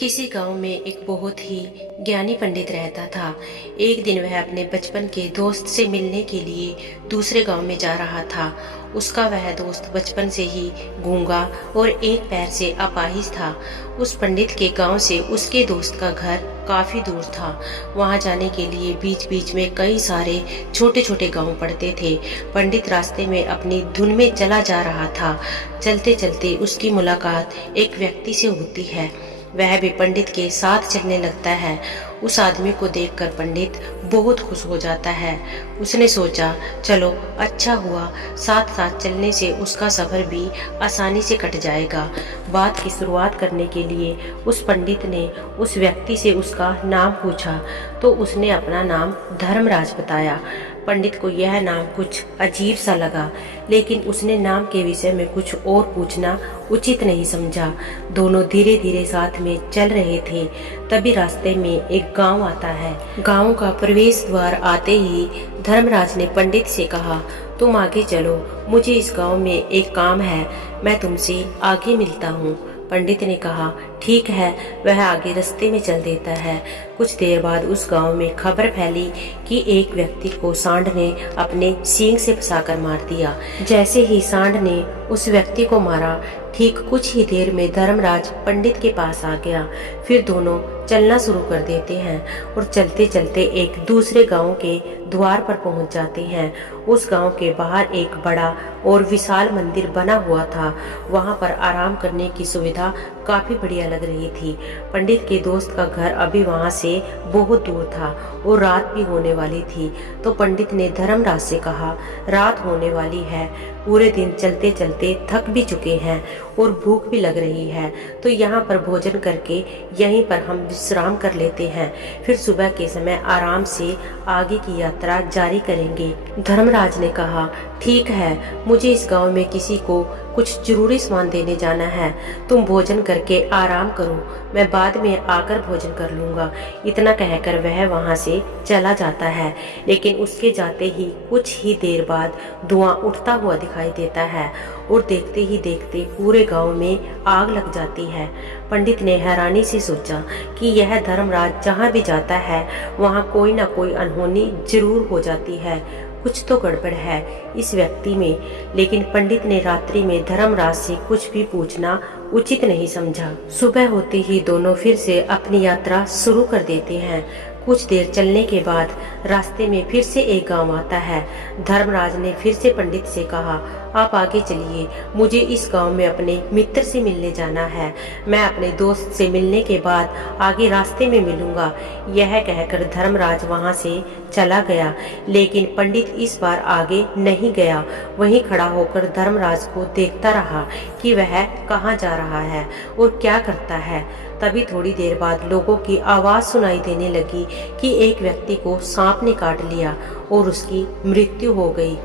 किसी गांव में एक बहुत ही ज्ञानी पंडित रहता था। एक दिन वह अपने बचपन के दोस्त से मिलने के लिए दूसरे गांव में जा रहा था। उसका वह दोस्त बचपन से ही गूंगा और एक पैर से अपाहिज था। उस पंडित के गांव से उसके दोस्त का घर काफी दूर था। वहां जाने के लिए बीच बीच में कई सारे छोटे छोटे गांव पड़ते थे। पंडित रास्ते में अपनी धुन में चला जा रहा था। चलते चलते उसकी मुलाकात एक व्यक्ति से होती है। वह भी पंडित के साथ चलने लगता है। उस आदमी को देखकर पंडित बहुत खुश हो जाता है। उसने सोचा, चलो अच्छा हुआ, साथ साथ चलने से उसका सफर भी आसानी से कट जाएगा। बात की शुरुआत करने के लिए उस पंडित ने उस व्यक्ति से उसका नाम पूछा तो उसने अपना नाम धर्मराज बताया। पंडित को यह नाम कुछ अजीब सा लगा, लेकिन उसने नाम के विषय में कुछ और पूछना उचित नहीं समझा। दोनों धीरे धीरे साथ में चल रहे थे। तभी रास्ते में एक गांव आता है। गांव का प्रवेश द्वार आते ही धर्मराज ने पंडित से कहा, तुम आगे चलो, मुझे इस गांव में एक काम है, मैं तुमसे आगे मिलता हूँ। पंडित ने कहा, ठीक है। वह आगे रास्ते में चल देता है। कुछ देर बाद उस गांव में खबर फैली कि एक व्यक्ति को सांड ने अपने सींग से फंसाकर मार दिया। जैसे ही सांड ने उस व्यक्ति को मारा, ठीक कुछ ही देर में धर्मराज पंडित के पास आ गया। फिर दोनों चलना शुरू कर देते हैं और चलते चलते एक दूसरे गांव के द्वार पर पहुंच जाते हैं। उस गांव के बाहर एक बड़ा और विशाल मंदिर बना हुआ था। वहां पर आराम करने की सुविधा काफी बढ़िया लग रही थी। पंडित के दोस्त का घर अभी वहां से बहुत दूर था और रात भी होने वाली थी। तो पंडित ने धर्मराज से कहा, रात होने वाली है, पूरे दिन चलते चलते थक भी चुके हैं और भूख भी लग रही है, तो यहाँ पर भोजन करके यहीं पर हम विश्राम कर लेते हैं। फिर सुबह के समय आराम से आगे की यात्रा जारी करेंगे। धर्मराज ने कहा, ठीक है, मुझे इस गांव में किसी को कुछ जरूरी सामान देने जाना है। तुम भोजन करके आराम करो, मैं बाद में आकर भोजन कर लूंगा। इतना कहकर वह वहां से चला जाता है। लेकिन उसके जाते ही कुछ ही देर बाद धुआं उठता हुआ दिखाई देता है और देखते ही देखते पूरे गांव में आग लग जाती है। पंडित ने हैरानी से सोचा कि यह धर्मराज जहाँ भी जाता है वहाँ कोई ना कोई अनहोनी जरूर हो जाती है, कुछ तो गड़बड़ है इस व्यक्ति में। लेकिन पंडित ने रात्रि में धर्मराज से कुछ भी पूछना उचित नहीं समझा। सुबह होते ही दोनों फिर से अपनी यात्रा शुरू कर देते हैं। कुछ देर चलने के बाद रास्ते में फिर से एक गांव आता है। धर्मराज ने फिर से पंडित से कहा, आप आगे चलिए, मुझे इस गांव में अपने मित्र से मिलने जाना है। मैं अपने दोस्त से मिलने के बाद आगे रास्ते में मिलूंगा। यह कहकर धर्मराज वहां से चला गया। लेकिन पंडित इस बार आगे नहीं गया, वहीं खड़ा होकर धर्मराज को देखता रहा कि वह कहाँ जा रहा है और क्या करता है। तभी थोड़ी देर बाद लोगों की आवाज सुनाई देने लगी कि एक व्यक्ति को सांप ने काट लिया और उसकी मृत्यु हो गई।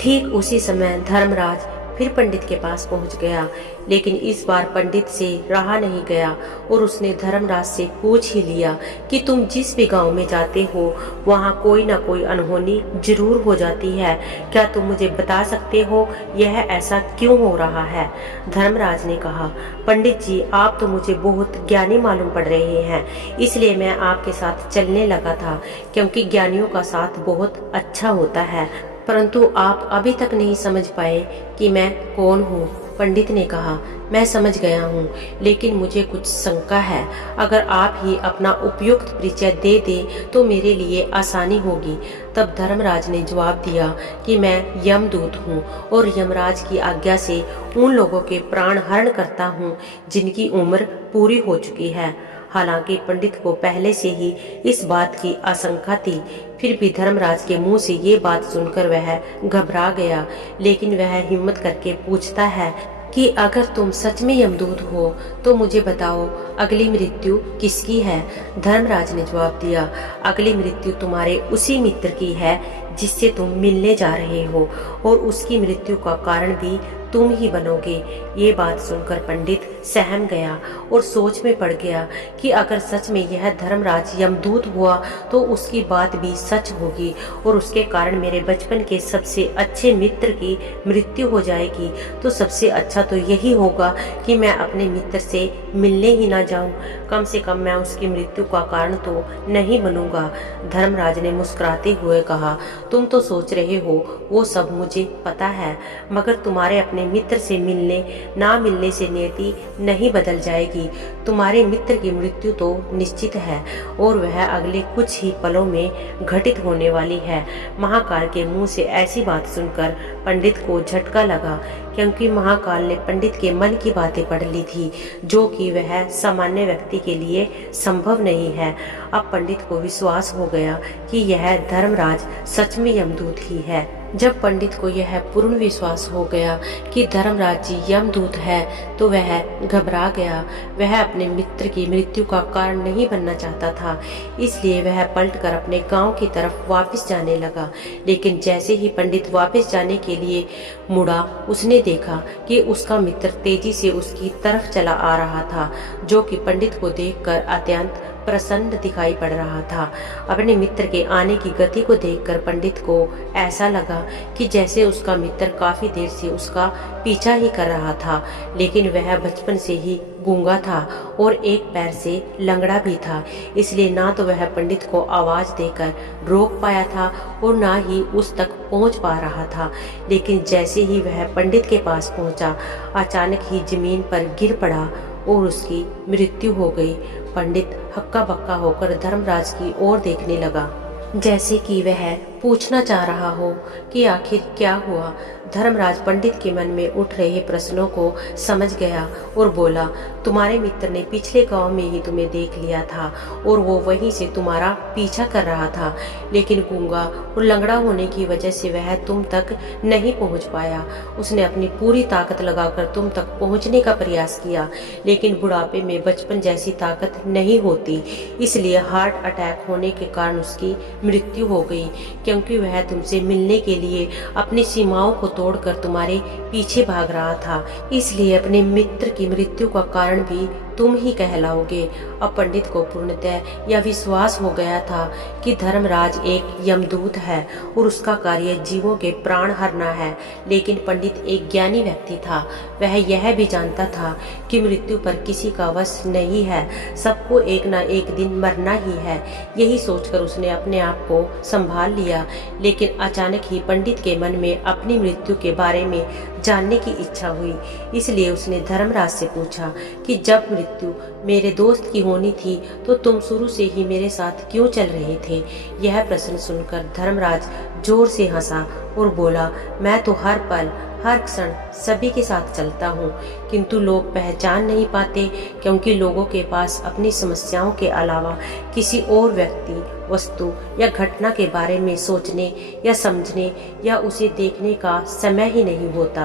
ठीक उसी समय धर्मराज फिर पंडित के पास पहुंच गया। लेकिन इस बार पंडित से रहा नहीं गया और उसने धर्मराज से पूछ ही लिया कि तुम जिस भी गांव में जाते हो वहां कोई ना कोई अनहोनी जरूर हो जाती है, क्या तुम मुझे बता सकते हो यह ऐसा क्यों हो रहा है? धर्मराज ने कहा, पंडित जी, आप तो मुझे बहुत ज्ञानी मालूम पड़ रहे हैं, इसलिए मैं आपके साथ चलने लगा था, क्योंकि ज्ञानियों का साथ बहुत अच्छा होता है। परंतु आप अभी तक नहीं समझ पाए कि मैं कौन हूँ। पंडित ने कहा, मैं समझ गया हूँ, लेकिन मुझे कुछ शंका है। अगर आप ही अपना उपयुक्त परिचय दे दें तो मेरे लिए आसानी होगी। तब धर्मराज ने जवाब दिया कि मैं यमदूत हूँ और यमराज की आज्ञा से उन लोगों के प्राण हरण करता हूँ जिनकी उम्र पूरी हो चुकी है। हालांकि पंडित को पहले से ही इस बात की आशंका थी, फिर भी धर्मराज के मुंह से ये बात सुनकर वह घबरा गया। लेकिन वह हिम्मत करके पूछता है कि अगर तुम सच में यमदूत हो तो मुझे बताओ, अगली मृत्यु किसकी है? धर्मराज ने जवाब दिया, अगली मृत्यु तुम्हारे उसी मित्र की है जिससे तुम मिलने जा रहे हो, और उसकी मृत्यु का कारण भी तुम ही बनोगे। ये बात सुनकर पंडित सहम गया और सोच में पड़ गया कि अगर सच में यह धर्मराज यमदूत हुआ तो उसकी बात भी सच होगी और उसके कारण मेरे बचपन के सबसे अच्छे मित्र की मृत्यु हो जाएगी। तो सबसे अच्छा तो यही होगा कि मैं अपने मित्र से मिलने ही ना जाऊं। कम से कम मैं उसकी मृत्यु का कारण तो नहीं बनूंगा। धर्मराज ने मुस्कुराते हुए कहा, तुम तो सोच रहे हो वो सब मुझे पता है, मगर तुम्हारे अपने मित्र से मिलने ना मिलने से नियति नहीं बदल जाएगी। तुम्हारे मित्र की मृत्यु तो निश्चित है और वह अगले कुछ ही पलों में घटित होने वाली है। महाकाल के मुंह से ऐसी बात सुनकर पंडित को झटका लगा, क्योंकि महाकाल ने पंडित के मन की बातें पढ़ ली थी, जो कि वह सामान्य व्यक्ति के लिए संभव नहीं है। अब पंडित को विश्वास हो गया कि यह धर्मराज सच में यमदूत ही है। जब पंडित को यह पूर्ण विश्वास हो गया कि धर्मराज जी यमदूत है तो वह घबरा गया। वह अपने मित्र की मृत्यु का कारण नहीं बनना चाहता था, इसलिए वह पलटकर अपने गांव की तरफ वापस जाने लगा। लेकिन जैसे ही पंडित वापस जाने के लिए मुड़ा, उसने देखा कि उसका मित्र तेजी से उसकी तरफ चला आ रहा था, जो कि पंडित को देखकर अत्यंत प्रसन्न दिखाई पड़ रहा था। अपने मित्र के आने की गति को देखकर पंडित को ऐसा लगा कि जैसे उसका मित्र काफी देर से उसका पीछा ही कर रहा था, लेकिन वह बचपन से ही गूंगा था और एक पैर से लंगड़ा भी था, इसलिए ना तो वह पंडित को आवाज देकर रोक पाया था और ना ही उस तक पहुंच पा रहा था। लेकिन जैसे ही वह पंडित के पास पहुंचा, अचानक ही जमीन पर गिर पड़ा और उसकी मृत्यु हो गई। पंडित हक्का बक्का होकर धर्मराज की ओर देखने लगा, जैसे कि वह पूछना चाह रहा हो कि आखिर क्या हुआ। धर्मराज पंडित के मन में उठ रहे प्रश्नों को समझ गया और बोला, तुम्हारे मित्र ने पिछले गांव में ही तुम्हें देख लिया था और वो वहीं से तुम्हारा पीछा कर रहा था, लेकिन गूंगा और लंगड़ा होने की वजह से वह तुम तक नहीं पहुंच पाया। उसने अपनी पूरी ताकत लगाकर तुम तक पहुंचने का प्रयास किया, लेकिन बुढ़ापे में बचपन जैसी ताकत नहीं होती, इसलिए हार्ट अटैक होने के कारण उसकी मृत्यु हो गई, क्योंकि वह तुमसे मिलने के लिए अपनी सीमाओं को तोड़कर तुम्हारे पीछे भाग रहा था। इसलिए अपने मित्र की मृत्यु का कारण भी तुम ही कहलाओगे। अब पंडित को पूर्णतः यह विश्वास हो गया था कि धर्मराज एक यमदूत है और उसका कार्य जीवों के प्राण हरना है। लेकिन पंडित एक ज्ञानी व्यक्ति था, वह यह भी जानता था कि मृत्यु पर किसी का वश नहीं है, सबको एक न एक दिन मरना ही है। यही सोचकर उसने अपने आप को संभाल लिया। लेकिन अचानक ही पंडित के मन में अपनी मृत्यु के बारे में जानने की इच्छा हुई, इसलिए उसने धर्मराज से पूछा कि जब मृत्यु मेरे दोस्त की होनी थी तो तुम शुरू से ही मेरे साथ क्यों चल रहे थे। यह प्रश्न सुनकर धर्मराज जोर से हंसा और बोला, मैं तो हर पल हर क्षण सभी के साथ चलता हूँ, किंतु लोग पहचान नहीं पाते, क्योंकि लोगों के पास अपनी समस्याओं के अलावा किसी और व्यक्ति, वस्तु या घटना के बारे में सोचने या समझने या उसे देखने का समय ही नहीं होता।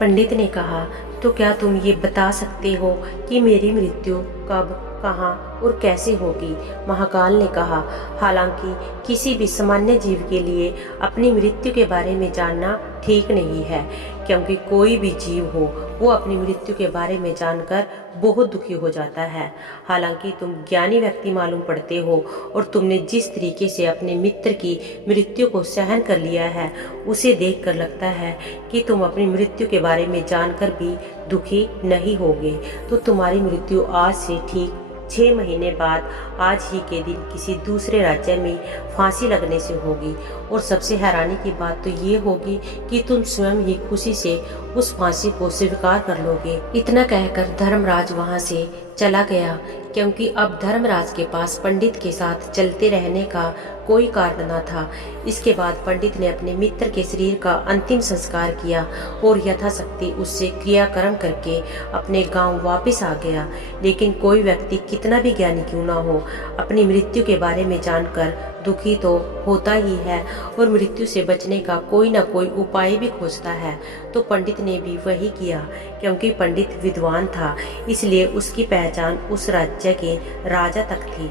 पंडित ने कहा, तो क्या तुम ये बता सकते हो कि मेरी मृत्यु कब, कहाँ और कैसे होगी। महाकाल ने कहा, हालांकि किसी भी सामान्य जीव के लिए अपनी मृत्यु के बारे में जानना ठीक नहीं है, क्योंकि कोई भी जीव हो वो अपनी मृत्यु के बारे में जानकर बहुत दुखी हो जाता है। हालांकि तुम ज्ञानी व्यक्ति मालूम पड़ते हो और तुमने जिस तरीके से अपने मित्र की मृत्यु को सहन कर लिया है, उसे देखकर लगता है कि तुम अपनी मृत्यु के बारे में जानकर भी दुखी नहीं होगे। तो तुम्हारी मृत्यु आज से ठीक 6 महीने बाद आज ही के दिन किसी दूसरे राज्य में फांसी लगने से होगी। और सबसे हैरानी की बात तो ये होगी कि तुम स्वयं ही खुशी से उस फांसी को स्वीकार कर लोगे। इतना कहकर धर्मराज वहां से चला गया, क्योंकि अब धर्मराज के पास पंडित के साथ चलते रहने का कोई कारण न था। इसके बाद पंडित ने अपने मित्र के शरीर का अंतिम संस्कार किया और यथाशक्ति उससे क्रियाकर्म करके अपने गांव वापस आ गया। लेकिन कोई व्यक्ति कितना भी ज्ञानी क्यों ना हो, अपनी मृत्यु के बारे में जानकर दुखी तो होता ही है और मृत्यु से बचने का कोई ना कोई उपाय भी खोजता है। तो पंडित ने भी वही किया, क्योंकि पंडित विद्वान था, इसलिए उसकी पहचान उस राज्य के राजा तक थी।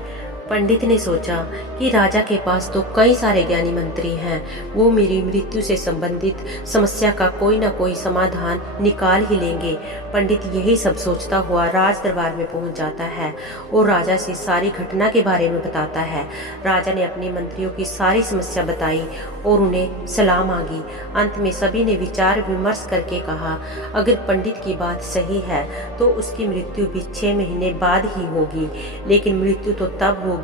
पंडित ने सोचा कि राजा के पास तो कई सारे ज्ञानी मंत्री हैं, वो मेरी मृत्यु से संबंधित समस्या का कोई न कोई समाधान निकाल ही लेंगे। पंडित यही सब सोचता हुआ राज दरबार में पहुंच जाता है और राजा से सारी घटना के बारे में बताता है। राजा ने अपने मंत्रियों की सारी समस्या बताई और उन्हें सलाह मांगी। अंत में सभी ने विचार विमर्श करके कहा, अगर पंडित की बात सही है तो उसकी मृत्यु भी 6 महीने बाद ही होगी, लेकिन मृत्यु तो तब होगी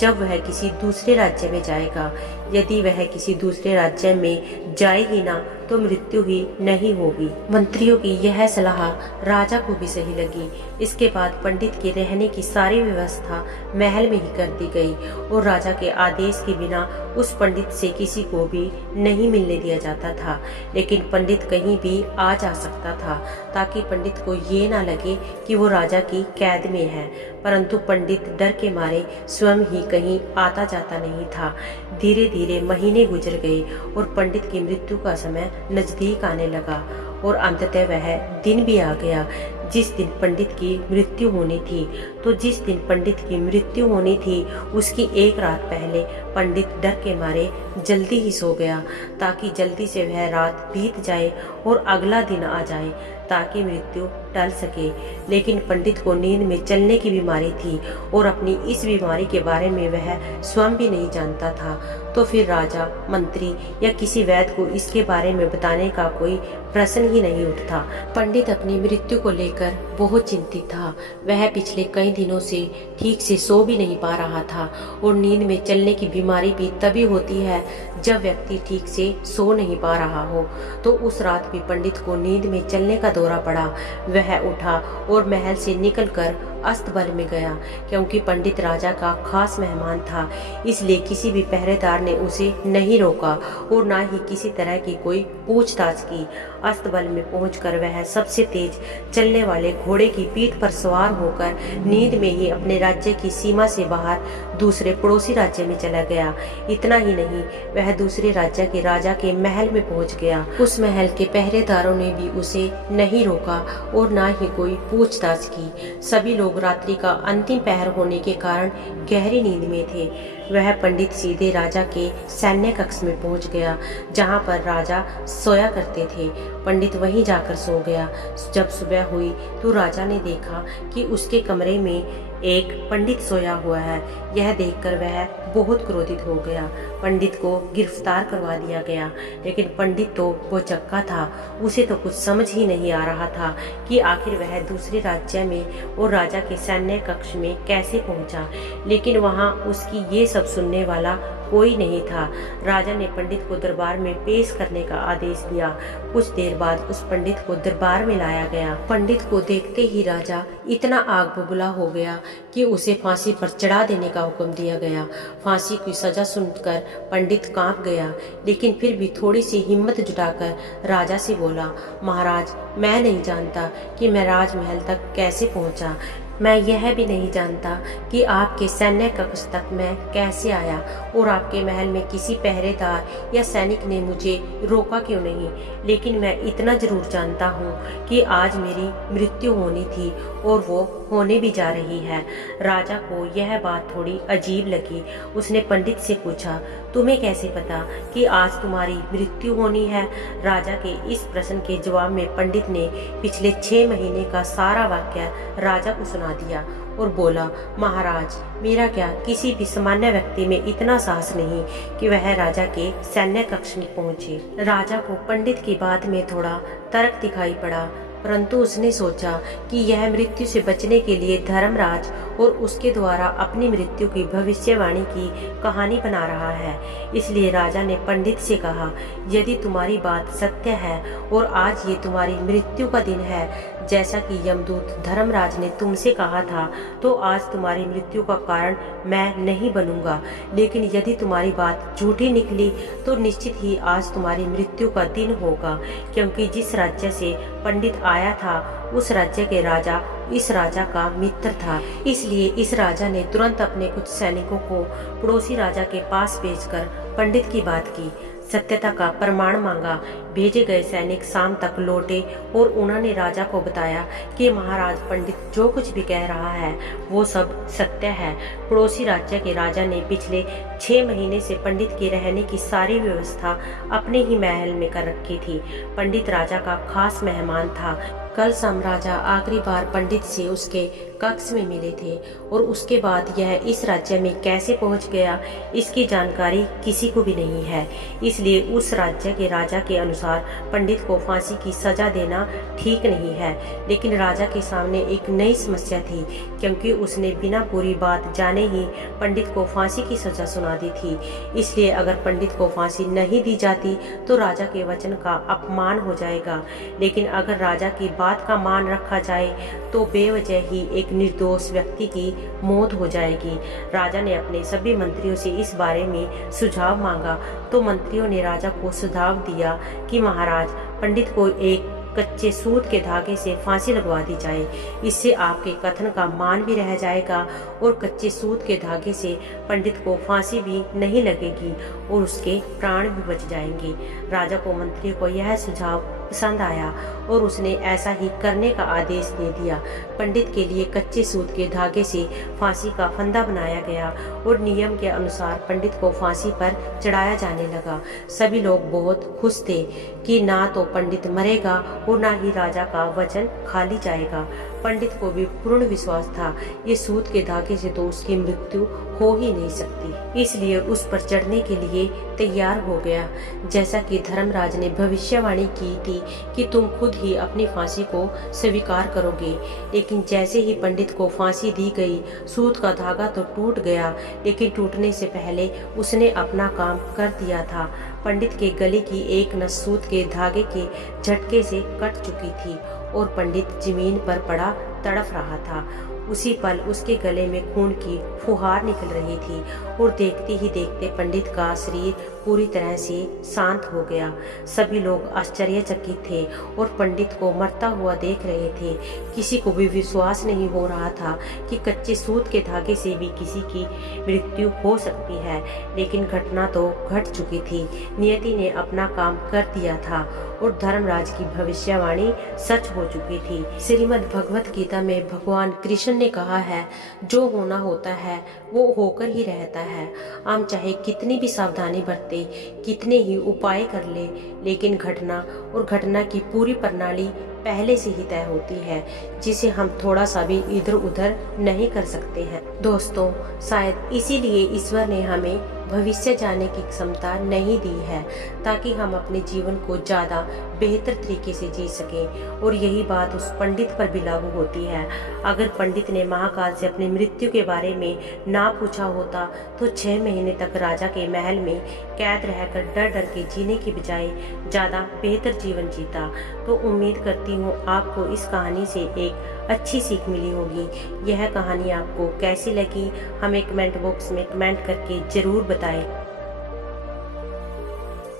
जब वह किसी दूसरे राज्य में जाएगा। यदि वह किसी दूसरे राज्य में जाए ही ना तो मृत्यु ही नहीं होगी। मंत्रियों की यह सलाह राजा को भी सही लगी। इसके बाद पंडित के रहने की सारी व्यवस्था महल में ही कर दी गई और राजा के आदेश के बिना उस पंडित से किसी को भी नहीं मिलने दिया जाता था। लेकिन पंडित कहीं भी आ जा सकता था ताकि पंडित को ये ना लगे कि वो राजा की कैद में है। परंतु पंडित डर के मारे स्वयं ही कहीं आता जाता नहीं था। धीरे धीरे महीने गुजर गए और पंडित की मृत्यु का समय नजदीक आने लगा और अंततः वह दिन भी आ गया जिस दिन पंडित की मृत्यु होनी थी। तो जिस दिन पंडित की मृत्यु होनी थी उसकी एक रात पहले पंडित डर के मारे जल्दी ही सो गया ताकि जल्दी से वह रात बीत जाए और अगला दिन आ जाए ताकि मृत्यु टल सके। लेकिन पंडित को नींद में चलने की बीमारी थी और अपनी इस बीमारी के बारे में वह स्वयं भी नहीं जानता था। तो फिर राजा, मंत्री या किसी वैद्य को इसके बारे में बताने का कोई प्रश्न ही नहीं उठता। पंडित अपनी मृत्यु को लेकर बहुत चिंतित था। वह पिछले कई दिनों से ठीक से सो भी नहीं पा रहा था और नींद में चलने की बीमारी भी तभी होती है जब व्यक्ति ठीक से सो नहीं पा रहा हो। तो उस रात भी पंडित को नींद में चलने का दौरा पड़ा। वह उठा और महल से निकलकर अस्तबल में गया। क्योंकि पंडित राजा का खास मेहमान था, इसलिए किसी भी पहरेदार ने उसे नहीं रोका और ना ही किसी तरह की कोई पूछताछ की। अस्तबल में पहुंचकर वह सबसे तेज चलने वाले घोड़े की पीठ पर सवार होकर नींद में ही अपने राज्य की सीमा से बाहर दूसरे पड़ोसी राज्य में चला गया। इतना ही नहीं, वह दूसरे राज्य के राजा के महल में पहुंच गया। उस महल के पहरेदारों ने भी उसे नहीं रोका और ना ही कोई पूछताछ की। सभी लोग रात्रि का अंतिम पहर होने के कारण गहरी नींद में थे। वह पंडित सीधे राजा के सैन्य कक्ष में पहुंच गया जहां पर राजा सोया करते थे। पंडित वहीं जाकर सो गया। जब सुबह हुई तो राजा ने देखा कि उसके कमरे में एक पंडित सोया हुआ है। यह देखकर वह बहुत क्रोधित हो गया। पंडित को गिरफ्तार करवा दिया गया। लेकिन पंडित तो भौचक्का था, उसे तो कुछ समझ ही नहीं आ रहा था कि आखिर वह दूसरे राज्य में और राजा के सैन्य कक्ष में कैसे पहुंचा। लेकिन वहां उसकी ये सब सुनने वाला कोई नहीं था। राजा ने पंडित को दरबार में पेश करने का आदेश दिया। कुछ देर बाद उस पंडित को दरबार में लाया गया। पंडित को देखते ही राजा इतना आग बबूला हो गया कि उसे फांसी पर चढ़ा देने का हुक्म दिया गया। फांसी की सजा सुनकर पंडित कांप गया, लेकिन फिर भी थोड़ी सी हिम्मत जुटाकर राजा से बोला, महाराज, मैं नहीं जानता कि मैं राजमहल तक कैसे पहुंचा। मैं यह भी नहीं जानता कि आपके सैन्य कक्ष तक मैं कैसे आया और आपके महल में किसी पहरेदार या सैनिक ने मुझे रोका क्यों नहीं। लेकिन मैं इतना जरूर जानता हूँ कि आज मेरी मृत्यु होनी थी और वो होने भी जा रही है। राजा को यह बात थोड़ी अजीब लगी। उसने पंडित से पूछा, तुम्हें कैसे पता कि आज तुम्हारी मृत्यु होनी है? राजा के इस प्रश्न के जवाब में पंडित ने पिछले 6 महीने का सारा वाक्य राजा को सुना दिया और बोला, महाराज, मेरा क्या किसी भी सामान्य व्यक्ति में इतना साहस नहीं कि वह राजा के सैन्य कक्ष में पहुंचे। राजा को पंडित की बात में थोड़ा तर्क दिखाई पड़ा, परंतु उसने सोचा कि यह मृत्यु से बचने के लिए धर्मराज और उसके द्वारा अपनी मृत्यु की भविष्यवाणी की कहानी बना रहा है। इसलिए राजा ने पंडित से कहा, यदि तुम्हारी बात सत्य है और आज ये तुम्हारी मृत्यु का दिन है जैसा कि यमदूत धर्मराज ने तुमसे कहा था, तो आज तुम्हारी मृत्यु का कारण मैं नहीं बनूंगा। लेकिन यदि तुम्हारी बात झूठी निकली तो निश्चित ही आज तुम्हारी मृत्यु का दिन होगा, क्योंकि जिस राज्य से पंडित आया था उस राज्य के राजा इस राजा का मित्र था। इसलिए इस राजा ने तुरंत अपने कुछ सैनिकों को पड़ोसी राजा के पास भेजकर पंडित की बात की। सत्यता का प्रमाण मांगा। भेजे गए सैनिक शाम तक लौटे और उन्होंने राजा को बताया कि महाराज पंडित जो कुछ भी कह रहा है वो सब सत्य है। पड़ोसी राज्य के राजा ने पिछले 6 महीने से पंडित के रहने की सारी व्यवस्था अपने ही महल में कर रखी थी। पंडित राजा का खास मेहमान था। कल शाम राजा आखिरी बार पंडित से उसके कक्ष में मिले थे और उसके बाद यह इस राज्य में कैसे पहुंच गया इसकी जानकारी किसी को भी नहीं है। इसलिए उस राज्य के राजा के अनुसार पंडित को फांसी की सजा देना ठीक नहीं है। लेकिन राजा के सामने एक नई समस्या थी, क्योंकि उसने बिना पूरी बात जाने ही पंडित को फांसी की सजा सुना दी थी। इसलिए अगर पंडित को फांसी नहीं दी जाती तो राजा के वचन का अपमान हो जाएगा। लेकिन अगर राजा की बात का मान रखा जाए तो बेवजह ही एक निर्दोष व्यक्ति की मौत हो जाएगी। राजा ने अपने सभी मंत्रियों से इस बारे में सुझाव मांगा तो मंत्रियों ने राजा को सुझाव दिया कि महाराज पंडित को एक कच्चे सूत के धागे से फांसी लगवा दी जाए। इससे आपके कथन का मान भी रह जाएगा और कच्चे सूत के धागे से पंडित को फांसी भी नहीं लगेगी और उसके प्राण भी बच जाएंगे। राजा को मंत्री को यह सुझाव पसंद आया और उसने ऐसा ही करने का आदेश दे दिया। पंडित के लिए कच्चे सूत के धागे से फांसी का फंदा बनाया गया और नियम के अनुसार पंडित को फांसी पर चढ़ाया जाने लगा। सभी लोग बहुत खुश थे कि ना तो पंडित मरेगा और ना ही राजा का वचन खाली जाएगा। पंडित को भी पूर्ण विश्वास था ये सूत के धागे से तो उसकी मृत्यु हो ही नहीं सकती, इसलिए उस पर चढ़ने के लिए तैयार हो गया। जैसा कि धर्मराज ने भविष्यवाणी की थी कि तुम खुद ही अपनी फांसी को स्वीकार करोगे। लेकिन जैसे ही पंडित को फांसी दी गई, सूत का धागा तो टूट गया, लेकिन टूटने से पहले उसने अपना काम कर दिया था। पंडित के गले की एक नस सूत के धागे के झटके से कट चुकी थी और पंडित जमीन पर पड़ा तड़फ रहा था। उसी पल उसके गले में खून की फुहार निकल रही थी और देखते ही देखते पंडित का शरीर पूरी तरह से शांत हो गया। सभी लोग आश्चर्यचकित थे और पंडित को मरता हुआ देख रहे थे। किसी को भी विश्वास नहीं हो रहा था कि कच्चे सूत के धागे से भी किसी की मृत्यु हो सकती है, लेकिन घटना तो घट चुकी थी। नियति ने अपना काम कर दिया था और धर्मराज की भविष्यवाणी सच हो चुकी थी। श्रीमद् भगवत गीता में भगवान कृष्ण ने कहा है, जो होना होता है वो होकर ही रहता है। हम चाहे कितनी भी सावधानी बरते, कितने ही उपाय कर ले, लेकिन घटना और घटना की पूरी प्रणाली पहले से ही तय होती है, जिसे हम थोड़ा सा भी इधर उधर नहीं कर सकते हैं। दोस्तों, शायद इसीलिए ईश्वर ने हमें भविष्य जानने की क्षमता नहीं दी है, ताकि हम अपने जीवन को ज्यादा बेहतर तरीके से जी सकें। और यही बात उस पंडित पर भी लागू होती है। अगर पंडित ने महाकाल से अपनी मृत्यु के बारे में ना पूछा होता तो 6 महीने तक राजा के महल में कैद रहकर डर डर के जीने की बजाय ज्यादा बेहतर जीवन जीता। तो उम्मीद करती हूँ आपको इस कहानी से एक अच्छी सीख मिली होगी। यह कहानी आपको कैसी लगी हमें कमेंट बॉक्स में कमेंट करके जरूर बताएं।